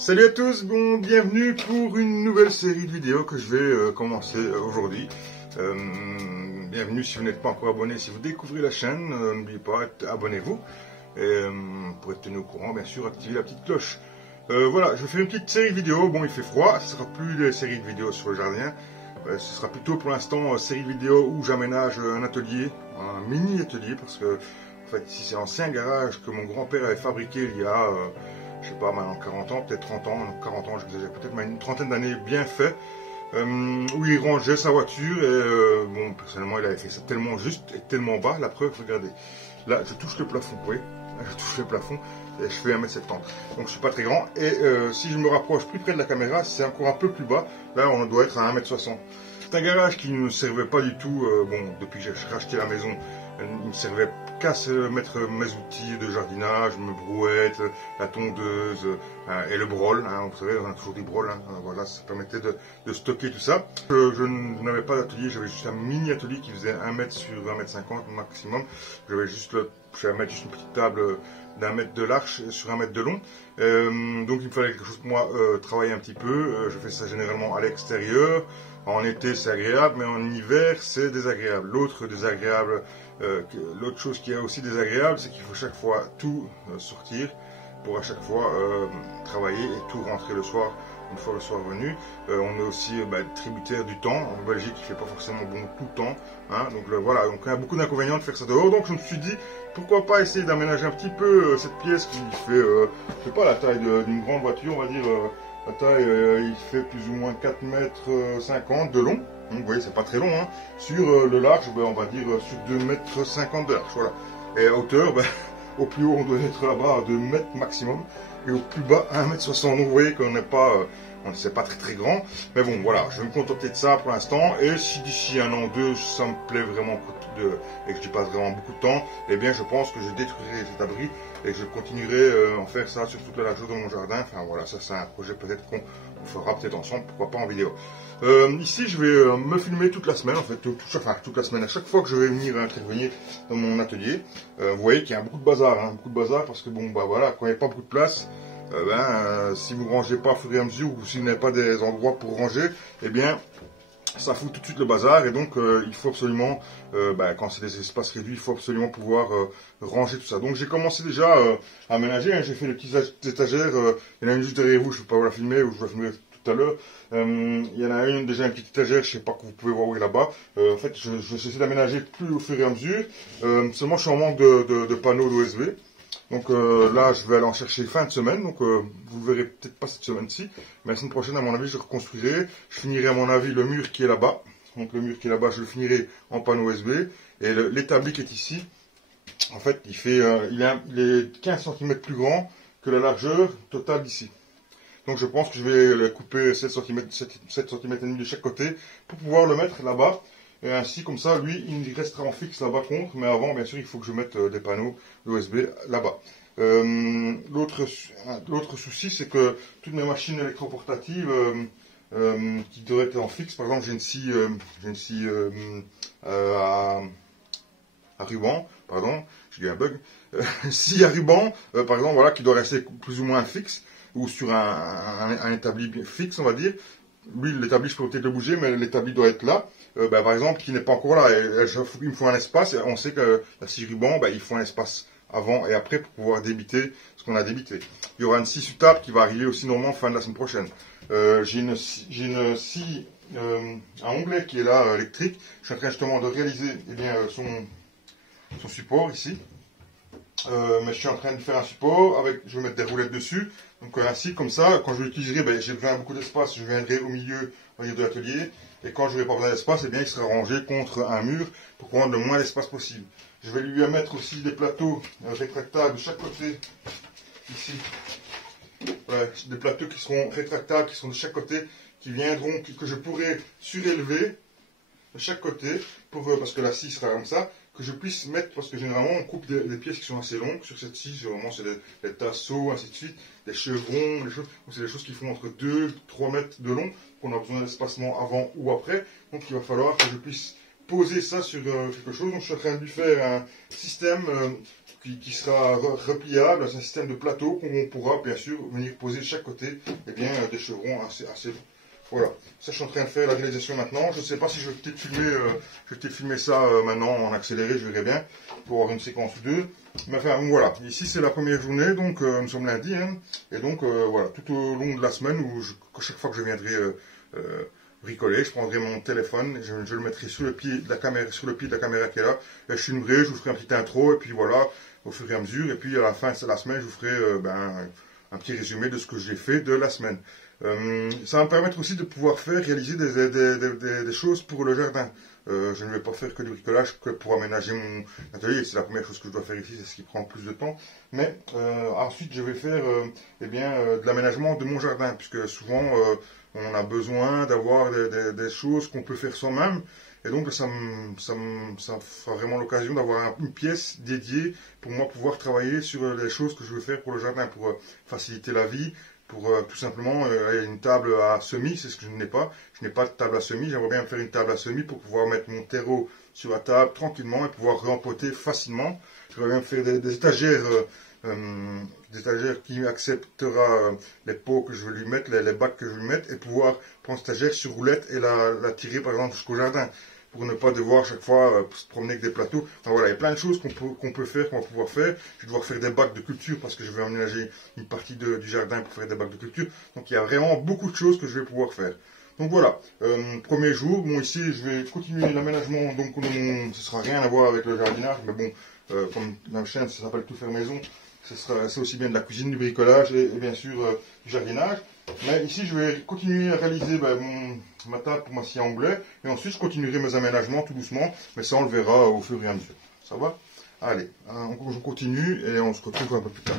Salut à tous, bon, bienvenue pour une nouvelle série de vidéos que je vais commencer aujourd'hui. Bienvenue si vous n'êtes pas encore abonné, si vous découvrez la chaîne, n'oubliez pas, abonnez-vous. Pour être tenu au courant, bien sûr, activez la petite cloche. Voilà, je vais faire une petite série de vidéos. Bon, il fait froid, ce ne sera plus des séries de vidéos sur le jardin. Ce sera plutôt pour l'instant série de vidéos où j'aménage un atelier, un mini atelier, parce que en fait ici c'est l'ancien garage que mon grand-père avait fabriqué il y a, je sais pas maintenant 40 ans, peut-être 30 ans, non 40 ans, j'exagère, peut-être une trentaine d'années, bien fait, où il rangeait sa voiture et bon, personnellement il avait fait ça tellement juste et tellement bas, la preuve, regardez, là je touche le plafond, vous voyez, là, je touche le plafond et je fais 1m70, donc je suis pas très grand, et si je me rapproche plus près de la caméra, c'est encore un peu plus bas, là on doit être à 1m60. C'est un garage qui ne servait pas du tout, bon, depuis que j'ai racheté la maison, il ne servait qu'à mettre mes outils de jardinage, mes brouettes, la tondeuse et le brol, hein, vous savez, on a toujours des brols, hein, voilà, ça permettait de stocker tout ça. Je n'avais pas d'atelier, j'avais juste un mini atelier qui faisait 1m sur 1m50 maximum, j'avais juste mettre juste une petite table d'1 mètre de large sur 1 mètre de long, donc il me fallait quelque chose pour moi travailler un petit peu. Je fais ça généralement à l'extérieur. En été c'est agréable, mais en hiver c'est désagréable. L'autre chose qui est aussi désagréable, c'est qu'il faut chaque fois tout sortir pour à chaque fois travailler et tout rentrer le soir, une fois le soir venu. On est aussi tributaire du temps. En Belgique il fait pas forcément bon tout le temps, hein, donc voilà, donc il y a beaucoup d'inconvénients de faire ça dehors. Donc je me suis dit pourquoi pas essayer d'aménager un petit peu cette pièce qui fait, je sais pas, la taille d'une grande voiture, on va dire. La taille, il fait plus ou moins 4,50 m de long. Donc, vous voyez, c'est pas très long, hein. Sur le large, on va dire sur 2,50 m de large. Voilà. Et à hauteur, au plus haut, on doit être là-bas à 2 mètres maximum. Et au plus bas, 1,60 m. Donc, vous voyez qu'on n'est pas, c'est pas très très grand. Mais bon, voilà, je vais me contenter de ça pour l'instant. Et si d'ici 1 an ou 2, ça me plaît vraiment et que j'y passe vraiment beaucoup de temps, eh bien, je pense que je détruirai cet abri et que je continuerai en faire ça sur toute la largeur de mon jardin. Enfin voilà, ça c'est un projet peut-être qu'on fera peut-être ensemble, pourquoi pas en vidéo. Ici je vais me filmer toute la semaine, en fait, toute la semaine, à chaque fois que je vais venir intervenir dans mon atelier. Vous voyez qu'il y a beaucoup de bazar, hein, parce que bon, voilà, quand il n'y a pas beaucoup de place, si vous ne rangez pas au fur et à mesure, ou si vous n'avez pas des endroits pour ranger, eh bien, ça fout tout de suite le bazar, et donc il faut absolument, quand c'est des espaces réduits, il faut absolument pouvoir ranger tout ça. Donc j'ai commencé déjà à aménager, hein, j'ai fait des petites étagères, il y en a une juste derrière vous, je ne vais pas vous la filmer, ou je vais la filmer tout à l'heure. Il y en a déjà une petite étagère, je ne sais pas que vous pouvez voir où est là-bas. En fait, je vais essayer d'aménager plus au fur et à mesure. Seulement, je suis en manque de panneaux d'OSB. Donc là, je vais aller en chercher fin de semaine, donc vous verrez peut-être pas cette semaine-ci, mais la semaine prochaine, à mon avis, je reconstruirai. Je finirai, à mon avis, le mur qui est là-bas. Donc le mur qui est là-bas, je le finirai en panneau USB. Et l'établi qui est ici, en fait, il est 15 cm plus grand que la largeur totale d'ici. Donc je pense que je vais le couper 7 cm, 7 cm et demi de chaque côté pour pouvoir le mettre là-bas. Et ainsi, comme ça, lui, il restera en fixe là-bas contre, mais avant, bien sûr, il faut que je mette des panneaux USB là-bas. L'autre souci, c'est que toutes mes machines électroportatives qui devraient être en fixe, par exemple, j'ai une scie à ruban, pardon, j'ai eu un bug, scie à ruban, par exemple, voilà, qui doit rester plus ou moins fixe, ou sur un établi fixe, on va dire. Lui, l'établi, je peux peut-être le bouger, mais l'établi doit être là. Par exemple, qui n'est pas encore là. Il me faut un espace. On sait que la scie ruban, il faut un espace avant et après pour pouvoir débiter ce qu'on a débité. Il y aura une scie sous table qui va arriver aussi normalement fin de la semaine prochaine. J'ai une scie à onglet qui est là, électrique. Je suis en train justement de réaliser son support ici. Mais je suis en train de faire un support je vais mettre des roulettes dessus. Donc ainsi, comme ça, quand je l'utiliserai, j'ai besoin de beaucoup d'espace, je viendrai au milieu de l'atelier. Et quand je n'aurai pas besoin d'espace, il sera rangé contre un mur pour prendre le moins d'espace possible. Je vais lui mettre aussi des plateaux rétractables de chaque côté, ici. Voilà, des plateaux qui seront rétractables, qui seront de chaque côté, que je pourrai surélever de chaque côté, parce que la scie sera comme ça, que je puisse mettre, parce que généralement on coupe des pièces qui sont assez longues sur cette scie, généralement c'est des tasseaux, ainsi de suite, des chevrons, c'est des choses qui font entre 2-3 mètres de long, qu'on a besoin d'espacement avant ou après, donc il va falloir que je puisse poser ça sur quelque chose. Donc je suis en train de lui faire un système qui sera repliable, c'est un système de plateau qu'on pourra bien sûr venir poser de chaque côté des chevrons assez longs. Voilà, ça je suis en train de faire la réalisation maintenant. Je ne sais pas si je vais peut-être filmer ça maintenant en accéléré, je verrai bien, pour avoir une séquence ou deux. Mais enfin voilà, ici c'est la première journée, donc nous sommes lundi, hein, et donc voilà, tout au long de la semaine, chaque fois que je viendrai bricoler, je prendrai mon téléphone, je le mettrai sur le pied de la caméra, qui est là, et je filmerai, je vous ferai un petit intro, et puis voilà, au fur et à mesure, et puis à la fin de la semaine, je vous ferai un petit résumé de ce que j'ai fait de la semaine. Ça va me permettre aussi de pouvoir réaliser des choses pour le jardin. Je ne vais pas faire que du bricolage que pour aménager mon atelier. C'est la première chose que je dois faire ici, c'est ce qui prend plus de temps. Mais ensuite, je vais faire de l'aménagement de mon jardin, puisque souvent, on a besoin d'avoir des choses qu'on peut faire soi-même. Et donc, ça fera vraiment l'occasion d'avoir une pièce dédiée pour moi pouvoir travailler sur les choses que je veux faire pour le jardin, pour faciliter la vie, pour tout simplement une table à semis, c'est ce que je n'ai pas. Je n'ai pas de table à semis, j'aimerais bien faire une table à semis pour pouvoir mettre mon terreau sur la table tranquillement et pouvoir rempoter facilement. J'aimerais bien faire des étagères qui acceptera les pots que je veux lui mettre, les bacs que je veux lui mettre, et pouvoir prendre cette étagère sur roulette et la tirer par exemple jusqu'au jardin, pour ne pas devoir chaque fois se promener avec des plateaux. Enfin voilà, il y a plein de choses qu'on peut faire, qu'on va pouvoir faire. Je vais devoir faire des bacs de culture parce que je vais aménager une partie du jardin pour faire des bacs de culture. Donc il y a vraiment beaucoup de choses que je vais pouvoir faire. Donc voilà, premier jour, bon ici je vais continuer l'aménagement, donc ce sera rien à voir avec le jardinage, mais bon, comme la chaîne ça s'appelle Tout faire maison, c'est aussi bien de la cuisine, du bricolage et bien sûr du jardinage. Mais ici, je vais continuer à réaliser ma table pour m'assieds anglais. Et ensuite, je continuerai mes aménagements tout doucement. Mais ça, on le verra au fur et à mesure. Ça va? Allez, je continue et on se retrouve un peu plus tard.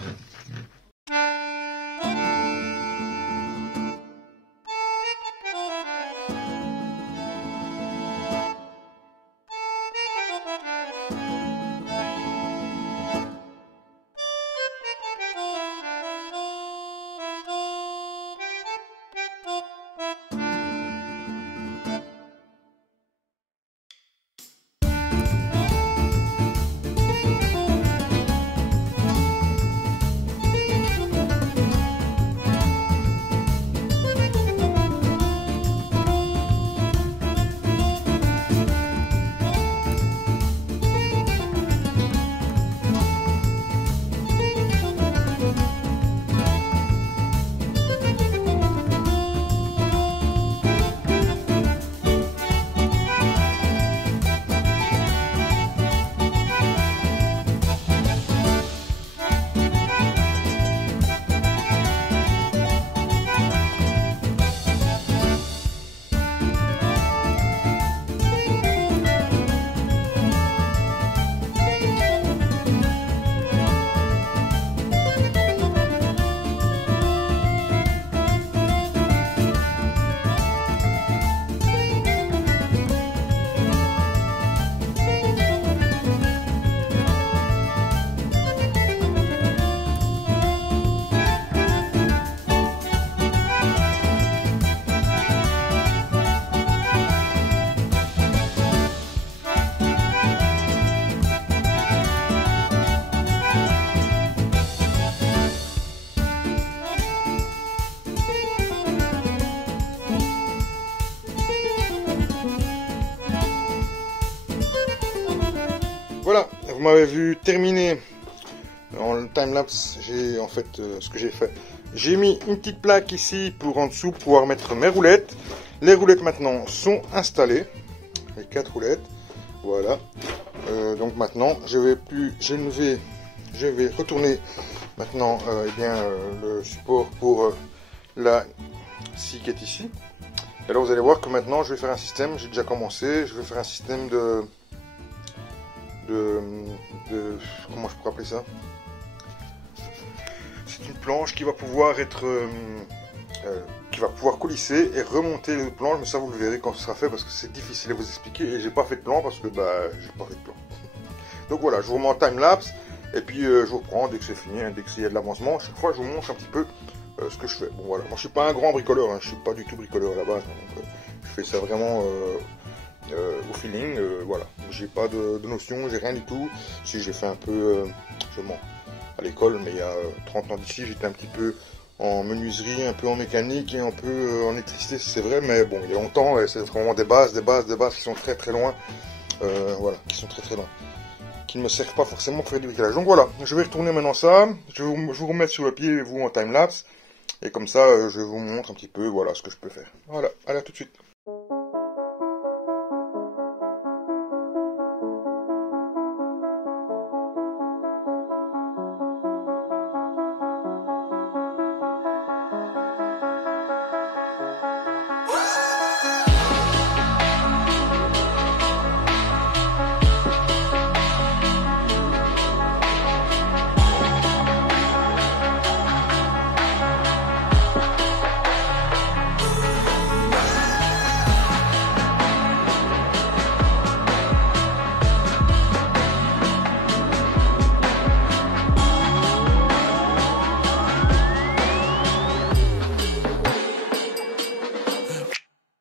Voilà, vous m'avez vu terminer en time-lapse. J'ai en fait ce que j'ai fait. J'ai mis une petite plaque ici pour en dessous pouvoir mettre mes roulettes. Les roulettes maintenant sont installées. Les 4 roulettes. Voilà. Donc maintenant, je vais retourner maintenant le support pour la scie qui est ici. Et là, vous allez voir que maintenant, je vais faire un système. J'ai déjà commencé. Je vais faire un système de comment je pourrais appeler ça? C'est une planche qui va pouvoir être qui va pouvoir coulisser et remonter les planches, mais ça vous le verrez quand ce sera fait parce que c'est difficile à vous expliquer et j'ai pas fait de plan parce que j'ai pas fait de plan. Donc voilà, je vous remets en time lapse et puis je vous reprends dès que c'est fini, dès qu'il y a de l'avancement. Chaque fois je vous montre un petit peu ce que je fais. Bon voilà, moi je suis pas un grand bricoleur, hein, je suis pas du tout bricoleur à la base, donc je fais ça vraiment au feeling, voilà. J'ai pas de notion, j'ai rien du tout. Si j'ai fait un peu, je mens, à l'école, mais il y a 30 ans d'ici, j'étais un petit peu en menuiserie, un peu en mécanique et un peu en électricité, c'est vrai, mais bon, il y a longtemps, c'est vraiment des bases qui sont très très loin, voilà, qui sont très très loin, qui ne me servent pas forcément pour faire du bricolage. Donc voilà, je vais retourner maintenant ça, je vais vous remettre sur le pied, vous, en time-lapse, et comme ça, je vous montre un petit peu, voilà, ce que je peux faire. Voilà, allez, à tout de suite.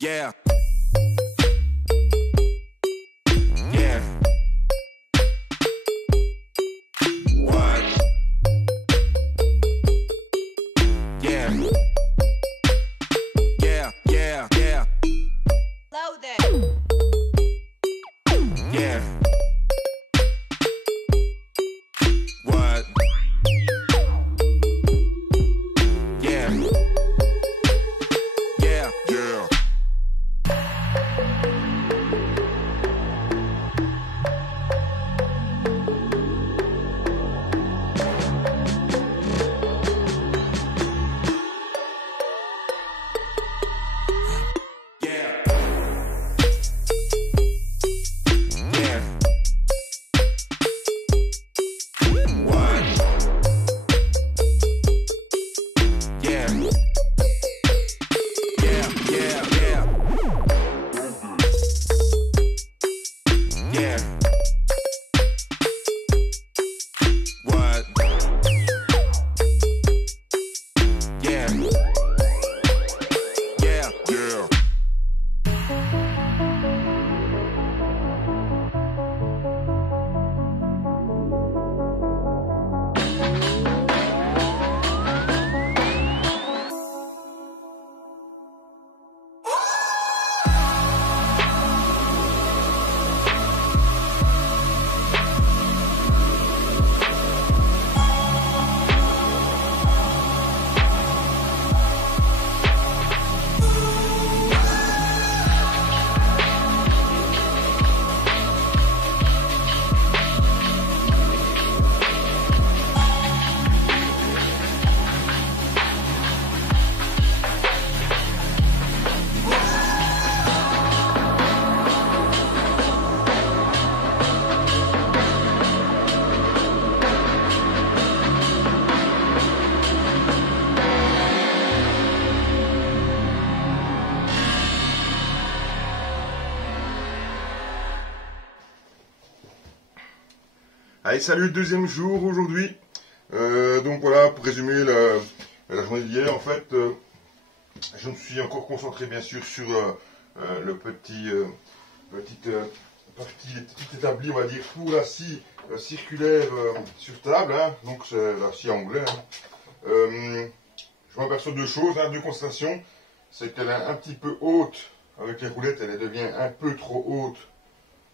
Yeah. Yeah. What? Yeah. Yeah, yeah, yeah. Load that. Yeah. What? Yeah. Yeah, yeah. Allez, salut, deuxième jour aujourd'hui. Donc voilà, pour résumer la journée d'hier, en fait, je me suis encore concentré bien sûr sur le petit partie établie, on va dire, pour la scie circulaire sur table, hein, donc c'est la scie anglaise. Hein. Je m'aperçois deux choses, hein, deux constatations. C'est qu'elle est un petit peu haute avec les roulettes, elle devient un peu trop haute.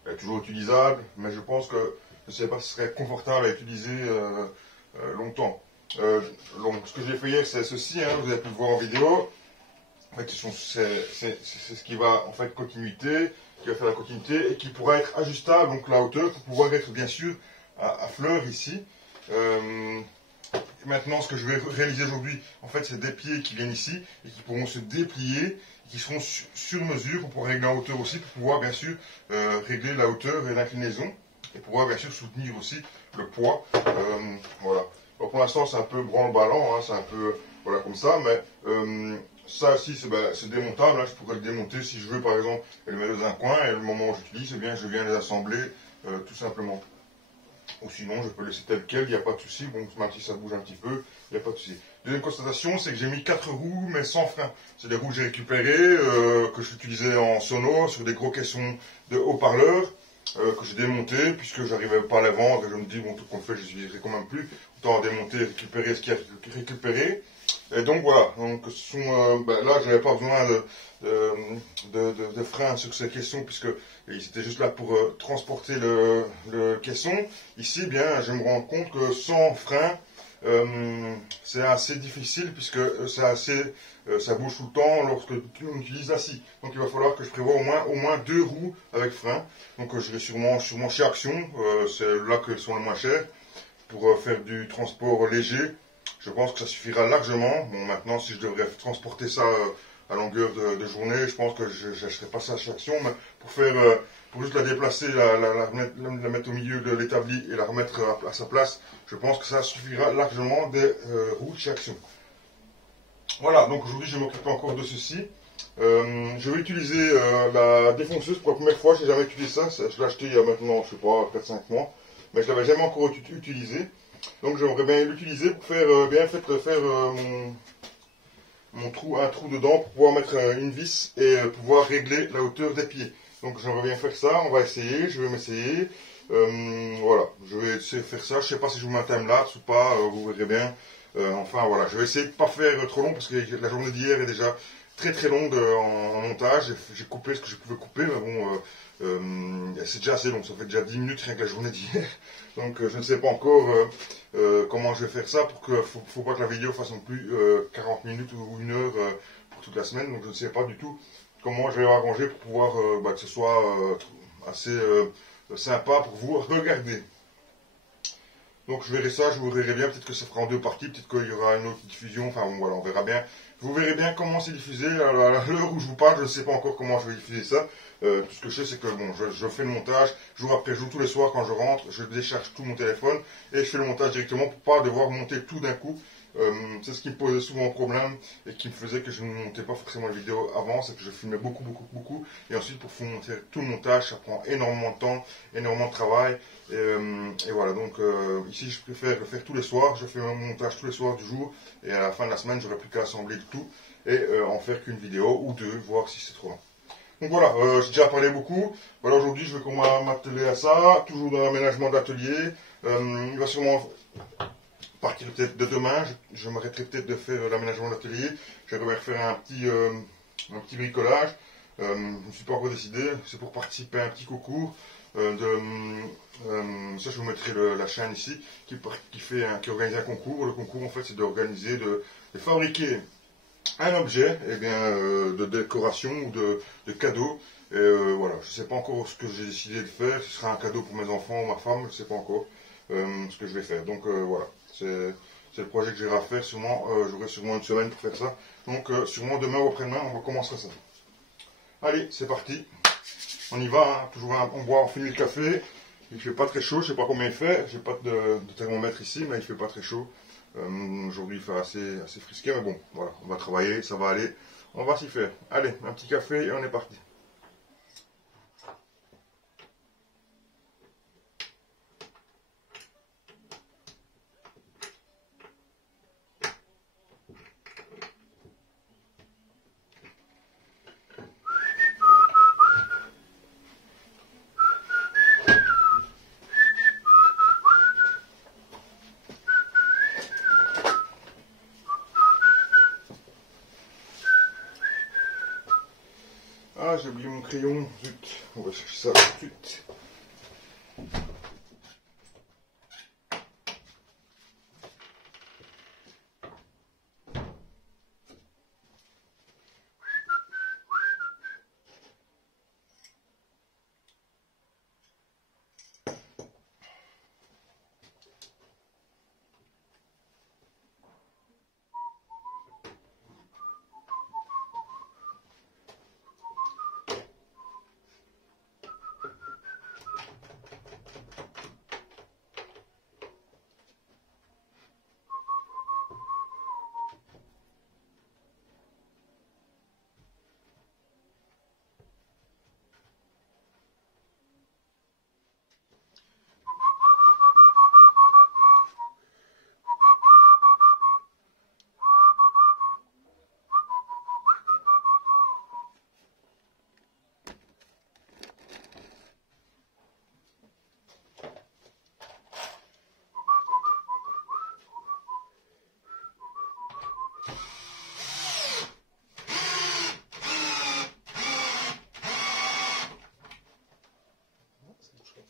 Elle est toujours utilisable, mais je pense que je ne sais pas si ce serait confortable à utiliser longtemps. Donc, ce que j'ai fait hier, c'est ceci, hein, vous avez pu le voir en vidéo. En fait, c'est ce qui va en fait continuité, qui va faire la continuité et qui pourra être ajustable, donc la hauteur, pour pouvoir être bien sûr à fleur ici. Maintenant, ce que je vais réaliser aujourd'hui, en fait, c'est des pieds qui viennent ici et qui pourront se déplier, qui seront sur mesure pour pouvoir régler la hauteur aussi, pour pouvoir bien sûr régler la hauteur et l'inclinaison et pouvoir bien sûr soutenir aussi le poids. Voilà. Alors, pour l'instant, c'est un peu branle-ballant, hein, c'est un peu voilà comme ça, mais ça aussi, c'est démontable. Hein, je pourrais le démonter si je veux, par exemple, et le mettre dans un coin et le moment où j'utilise, eh bien, je viens les assembler tout simplement. Ou sinon, je peux laisser tel quel, il n'y a pas de souci. Bon, même si ça bouge un petit peu, il n'y a pas de souci. Deuxième constatation, c'est que j'ai mis 4 roues, mais sans frein. C'est des roues que j'ai récupérées, que j'utilisais en sono, sur des gros caissons de haut-parleurs, que j'ai démonté, puisque j'arrivais pas à les vendre, et je me dis, bon, tout qu'on fait, je n'utiliserai quand même plus. Autant démonter, récupérer ce qu'il y a récupéré. Et donc voilà, donc là j'avais pas besoin de frein sur ces caissons puisque c'était juste là pour transporter le caisson. Ici, bien, je me rends compte que sans frein, c'est assez difficile puisque ça bouge tout le temps lorsque tu utilises la scie. Donc il va falloir que je prévoie au moins 2 roues avec frein. Donc je vais sûrement chez Action, c'est là que sont les moins chers, pour faire du transport léger. Je pense que ça suffira largement. Bon, maintenant, si je devrais transporter ça à longueur de journée, je pense que je n'achèterai pas ça chez Action, mais pour juste la déplacer, la mettre au milieu de l'établi et la remettre à sa place, je pense que ça suffira largement des roues de chez Action. Voilà, donc aujourd'hui, je vais m'occuper encore de ceci. Je vais utiliser la défonceuse pour la première fois. Je n'ai jamais utilisé ça. Je l'ai acheté il y a maintenant, je sais pas, 4-5 mois, mais je ne l'avais jamais encore utilisé. Donc j'aimerais bien l'utiliser pour faire un trou dedans pour pouvoir mettre une vis et pouvoir régler la hauteur des pieds. Donc j'aimerais bien faire ça, on va essayer, je vais m'essayer. Voilà, je vais essayer de faire ça, je ne sais pas si je vous mets un timelapse ou pas, vous verrez bien. Enfin voilà, je vais essayer de ne pas faire trop long parce que la journée d'hier est déjà très très longue en montage. J'ai coupé ce que je pouvais couper, mais bon, c'est déjà assez long, ça fait déjà 10 minutes rien que la journée d'hier. Donc je ne sais pas encore comment je vais faire ça pour que faut pas que la vidéo fasse non plus 40 minutes ou 1 heure pour toute la semaine. Donc je ne sais pas du tout comment je vais arranger pour pouvoir que ce soit assez sympa pour vous regarder. Donc je verrai ça, je vous verrai bien, peut-être que ça fera en 2 parties, peut-être qu'il y aura une autre diffusion, enfin bon, voilà, on verra bien. Vous verrez bien comment c'est diffusé, à l'heure où je vous parle, je ne sais pas encore comment je vais diffuser ça. Tout ce que je sais, c'est que bon, je fais le montage, jour après jour, tous les soirs quand je rentre, je décharge tout mon téléphone et je fais le montage directement pour pas devoir monter tout d'un coup. C'est ce qui me posait souvent problème et qui me faisait que je ne montais pas forcément les vidéos avant, c'est que je filmais beaucoup et ensuite pour monter tout le montage, ça prend énormément de temps, énormément de travail et voilà, donc ici je préfère le faire tous les soirs, je fais mon montage tous les soirs du jour et à la fin de la semaine j'aurai plus qu'à assembler le tout et en faire qu'une vidéo ou 2, voir si c'est trop long. Donc voilà, j'ai déjà parlé beaucoup. Voilà, aujourd'hui je vais m'atteler à ça, toujours dans l'aménagement d'atelier. Il va sûrement partir peut-être de demain, je m'arrêterai peut-être de faire l'aménagement d'atelier. J'aimerais refaire un petit bricolage. Je ne suis pas encore décidé, c'est pour participer à un petit concours. Ça je vous mettrai la chaîne ici qui organise un concours. Le concours en fait c'est d'organiser, de fabriquer un objet de décoration ou de cadeau. Voilà, je ne sais pas encore ce que j'ai décidé de faire, ce sera un cadeau pour mes enfants ou ma femme, je ne sais pas encore ce que je vais faire. Donc voilà, c'est le projet que j'ai à faire, j'aurai sûrement une semaine pour faire ça. Donc sûrement demain ou après-demain, on recommencera ça. Allez, c'est parti, on y va, hein. Toujours on finit le café, il ne fait pas très chaud, je ne sais pas combien il fait, j'ai pas de thermomètre ici, mais il ne fait pas très chaud. Aujourd'hui il fait assez frisqué, mais bon, voilà, on va travailler, ça va aller, on va s'y faire. Allez, un petit café et on est parti. Ah, j'ai oublié mon crayon, zut, on va chercher ça tout de suite.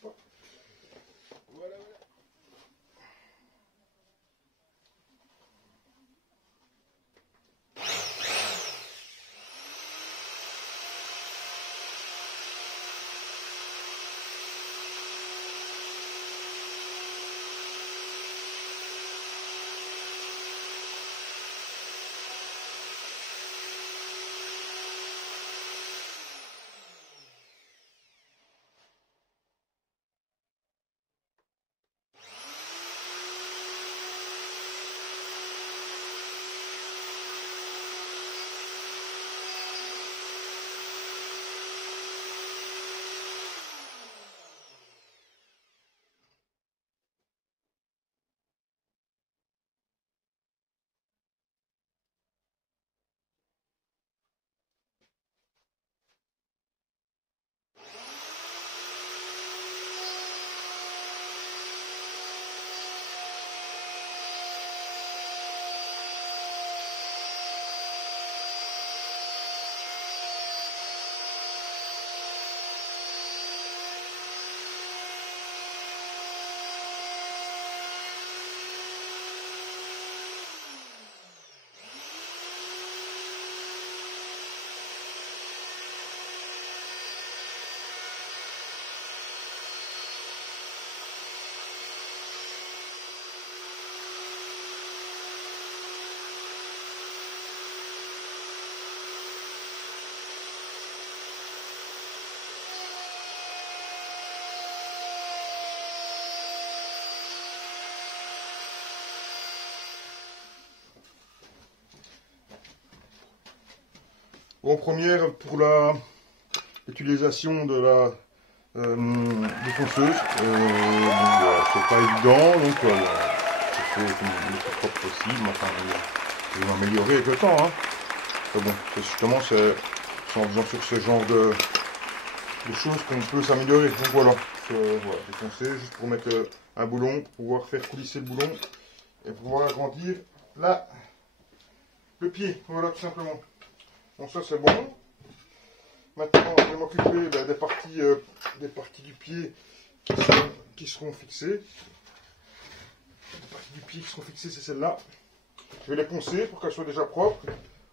pas. Voilà. Bon, première pour l'utilisation de la défonceuse. Voilà, c'est pas évident, donc il faut être le plus propre possible. Enfin, je vais m'améliorer avec le temps. Hein. Enfin, bon, justement, c'est en faisant sur ce genre de choses qu'on peut s'améliorer. Donc voilà, voilà, défoncer juste pour mettre un boulon, pour pouvoir faire coulisser le boulon et pouvoir agrandir là le pied. Voilà, tout simplement. Bon, ça c'est bon. Maintenant, je vais m'occuper des parties du pied qui seront fixées. Les parties du pied qui seront fixées, c'est celle-là. Je vais les poncer pour qu'elles soient déjà propres.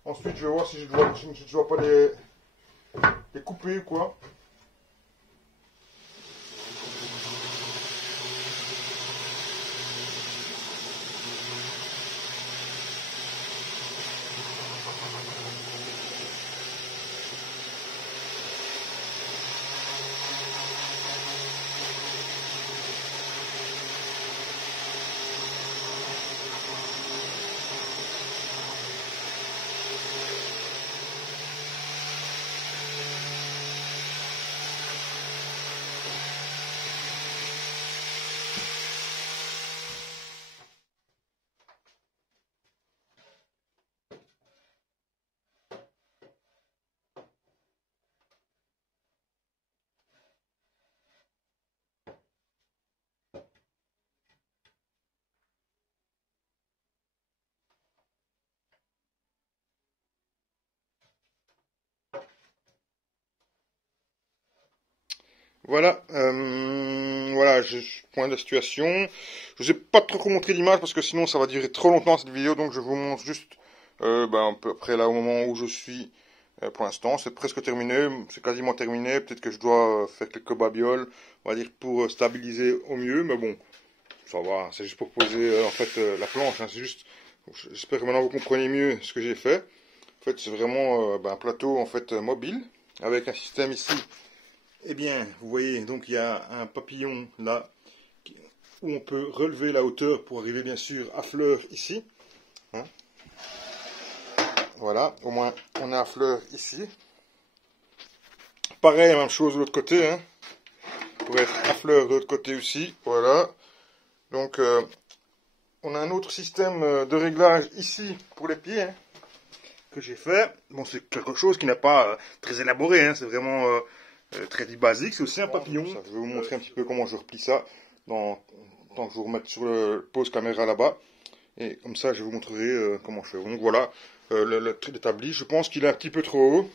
Ensuite, je vais voir si je ne dois pas les couper ou quoi. Voilà, voilà, point de la situation. Je ne sais pas trop comment montrer l'image parce que sinon ça va durer trop longtemps cette vidéo, donc je vous montre juste à peu près là au moment où je suis pour l'instant. C'est presque terminé, c'est quasiment terminé. Peut-être que je dois faire quelques babioles, on va dire pour stabiliser au mieux, mais bon, ça va. C'est juste pour poser en fait la planche. Hein, c'est juste, j'espère que maintenant vous comprenez mieux ce que j'ai fait. En fait, c'est vraiment un plateau en fait mobile avec un système ici. Eh bien, vous voyez, donc il y a un papillon là, où on peut relever la hauteur pour arriver bien sûr à fleur ici. Hein. Voilà, au moins on est à fleur ici. Pareil, même chose de l'autre côté, hein, pour être à fleur de l'autre côté aussi. Voilà. Donc, on a un autre système de réglage ici pour les pieds, hein, que j'ai fait. Bon, c'est quelque chose qui n'est pas très élaboré, hein, c'est vraiment... très dit basique, c'est aussi un papillon. Ça, je vais vous montrer un petit peu comment je replie ça tant que je vous remette sur le pose caméra là-bas. Et comme ça, je vous montrerai comment je fais. Donc voilà, le truc établi. Je pense qu'il est un petit peu trop haut.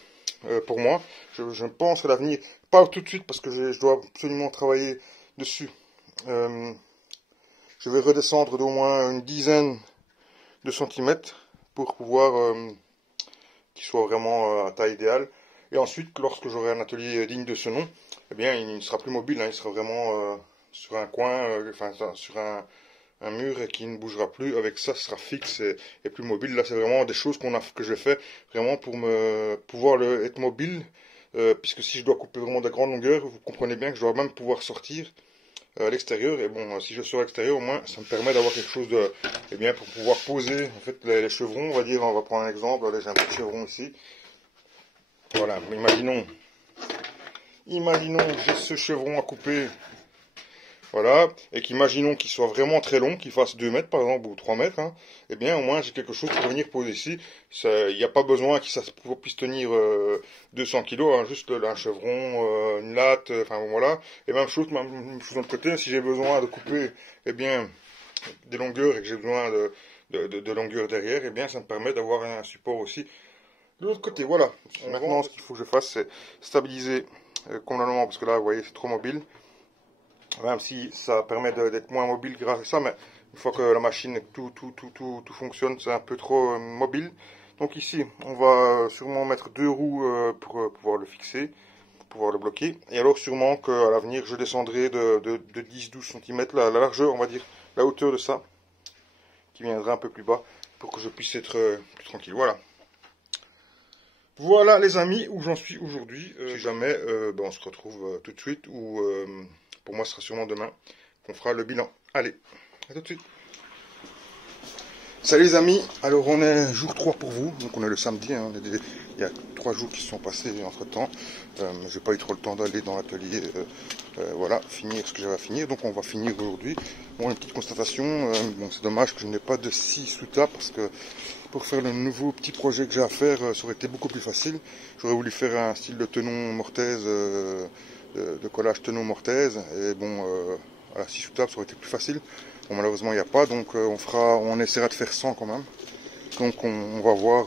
pour moi. Je pense à l'avenir, pas tout de suite parce que je dois absolument travailler dessus. Je vais redescendre d'au moins une dizaine de centimètres pour pouvoir qu'il soit vraiment à taille idéale. Et ensuite, lorsque j'aurai un atelier digne de ce nom, eh bien, il ne sera plus mobile, hein, il sera vraiment sur un coin, enfin sur un mur et qui ne bougera plus. Avec ça, ce sera fixe et plus mobile. Là, c'est vraiment des choses que je fais vraiment pour pouvoir être mobile, puisque si je dois couper vraiment de grandes longueurs, vous comprenez bien que je dois même pouvoir sortir à l'extérieur. Et bon, si je sors à l'extérieur, au moins, ça me permet d'avoir quelque chose de, eh bien, pour pouvoir poser en fait les chevrons. On va dire, on va prendre un exemple. Allez, j'ai un petit chevron ici. Voilà, imaginons que j'ai ce chevron à couper, voilà, et qu'imaginons qu'il soit vraiment très long, qu'il fasse 2 mètres par exemple, ou 3 mètres, hein, eh bien au moins j'ai quelque chose pour venir poser ici. Il n'y a pas besoin que ça puisse tenir 200 kg, hein, juste un chevron, une latte, enfin voilà. Et même chose de l'autre côté, si j'ai besoin de couper, eh bien, des longueurs et que j'ai besoin de longueur derrière, eh bien ça me permet d'avoir un support aussi. De l'autre côté, voilà. Maintenant, ce qu'il faut que je fasse, c'est stabiliser complètement, parce que là, vous voyez, c'est trop mobile. Même si ça permet d'être moins mobile grâce à ça, mais une fois que la machine, tout fonctionne, c'est un peu trop mobile. Donc ici, on va sûrement mettre 2 roues pour pouvoir le fixer, pour pouvoir le bloquer. Et alors sûrement qu'à l'avenir, je descendrai de 10-12 cm la largeur, on va dire, la hauteur de ça, qui viendra un peu plus bas, pour que je puisse être plus tranquille. Voilà. Voilà les amis, où j'en suis aujourd'hui. Si jamais, on se retrouve tout de suite, ou pour moi ce sera sûrement demain, qu'on fera le bilan. Allez, à tout de suite. Salut les amis, alors on est jour 3 pour vous, donc on est le samedi, hein, il y a 3 jours qui se sont passés entre temps, j'ai pas eu trop le temps d'aller dans l'atelier, voilà, finir ce que j'avais à finir, donc on va finir aujourd'hui. Bon, une petite constatation, bon c'est dommage que je n'ai pas de scie sous table, parce que pour faire le nouveau petit projet que j'ai à faire, ça aurait été beaucoup plus facile. J'aurais voulu faire un style de tenon mortaise, de collage tenon mortaise, et bon, à la scie sous table ça aurait été plus facile. Bon, malheureusement il n'y a pas, donc on essaiera de faire 100 quand même. Donc on va voir,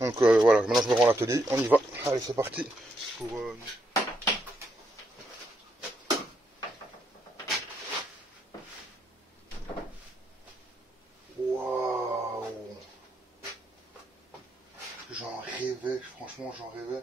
Donc voilà, maintenant je me rends à l'atelier, on y va. Allez, c'est parti pour waouh, j'en rêvais, franchement j'en rêvais.